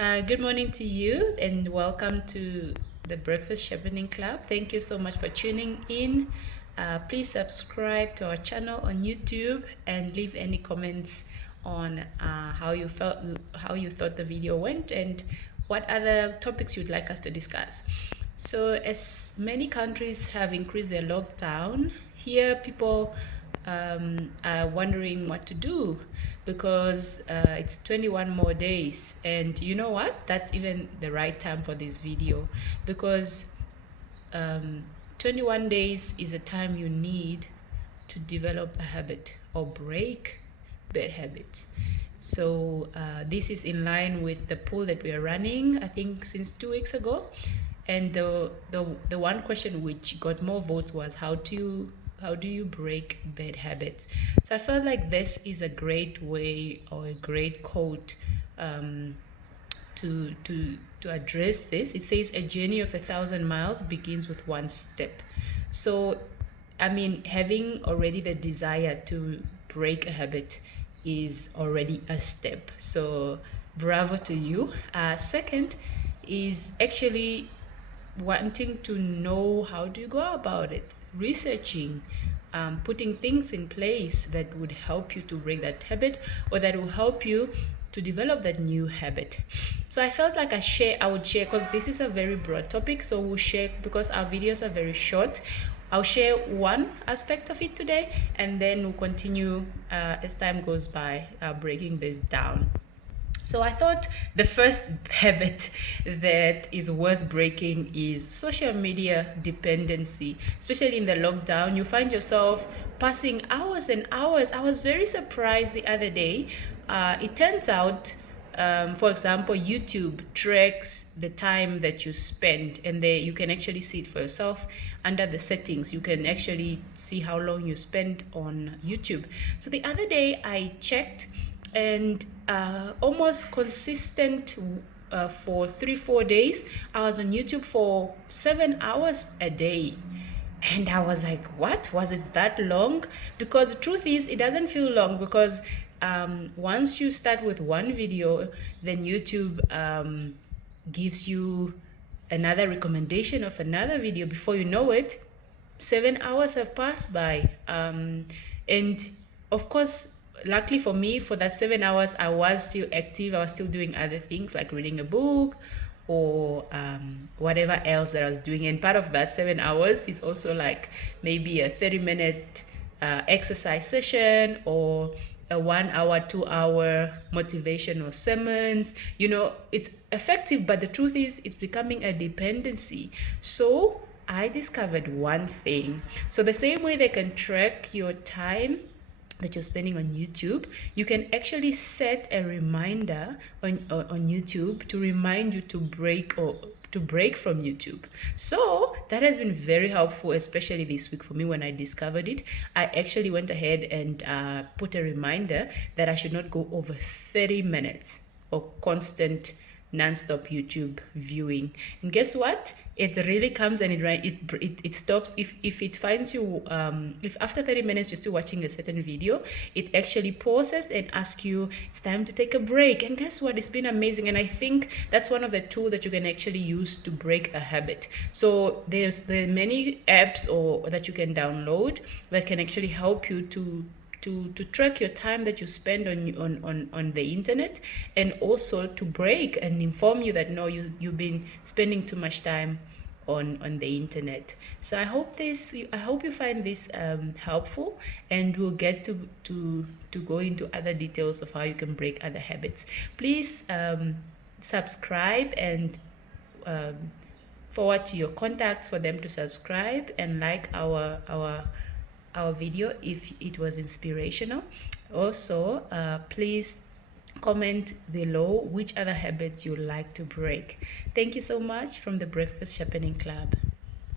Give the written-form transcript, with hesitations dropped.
Good morning to you and welcome to the Breakfast Shepherding Club. Thank you so much for tuning in. Please subscribe to our channel on YouTube and leave any comments on how you felt, how you thought the video went, and what other topics you'd like us to discuss. So, as many countries have increased their lockdown, here people are wondering what to do because it's 21 more days. And you know what? That's even the right time for this video because 21 days is a time you need to develop a habit or break bad habits. So this is in line with the poll that we are running, I think, since 2 weeks ago. And the one question which got more votes was how do you break bad habits? So I felt like this is a great way or a great quote to address this. It says a journey of 1,000 miles begins with one step. So I mean, having already the desire to break a habit is already a step. So bravo to you. Second is actually wanting to know how do you go about it, researching, putting things in place that would help you to break that habit or that will help you to develop that new habit. So I felt like I would share because this is a very broad topic. So we'll share because our videos are very short. I'll share one aspect of it today, and then we'll continue as time goes by breaking this down. So I thought the first habit that is worth breaking is social media dependency. Especially in the lockdown, you find yourself passing hours and hours. I was very surprised the other day. It turns out, for example, YouTube tracks the time that you spend, and you can actually see it for yourself under the settings. You can actually see how long you spend on YouTube. So the other day I checked, and almost consistent for 3-4 days I was on YouTube for 7 hours a day. And I was like, what was it that long? Because the truth is it doesn't feel long because once you start with one video, then YouTube gives you another recommendation of another video. Before you know it, 7 hours have passed by. And of course, luckily for me, for that 7 hours, I was still active. I was still doing other things like reading a book or whatever else that I was doing. And part of that 7 hours is also like maybe a 30-minute exercise session or a 1 hour, 2 hour motivational sermons. You know, it's effective, but the truth is it's becoming a dependency. So I discovered one thing. So the same way they can track your time that you're spending on YouTube, you can actually set a reminder on YouTube to remind you to break from YouTube. So that has been very helpful, especially this week for me. When I discovered it, I actually went ahead and put a reminder that I should not go over 30 minutes of constant non-stop YouTube viewing. And guess what? It really comes and it stops. If it finds you, if after 30 minutes you're still watching a certain video, it actually pauses and asks you it's time to take a break. And guess what? It's been amazing. And I think that's one of the tools that you can actually use to break a habit. So there are many apps or that you can download that can actually help you to track your time that you spend on the internet, and also to break and inform you that no, you've been spending too much time on the internet. So I hope you find this helpful, and we'll get to go into other details of how you can break other habits. Please subscribe and forward to your contacts for them to subscribe and like our video if it was inspirational. Also, please comment below which other habits you like to break. Thank you so much from the Breakfast Shepherding Club.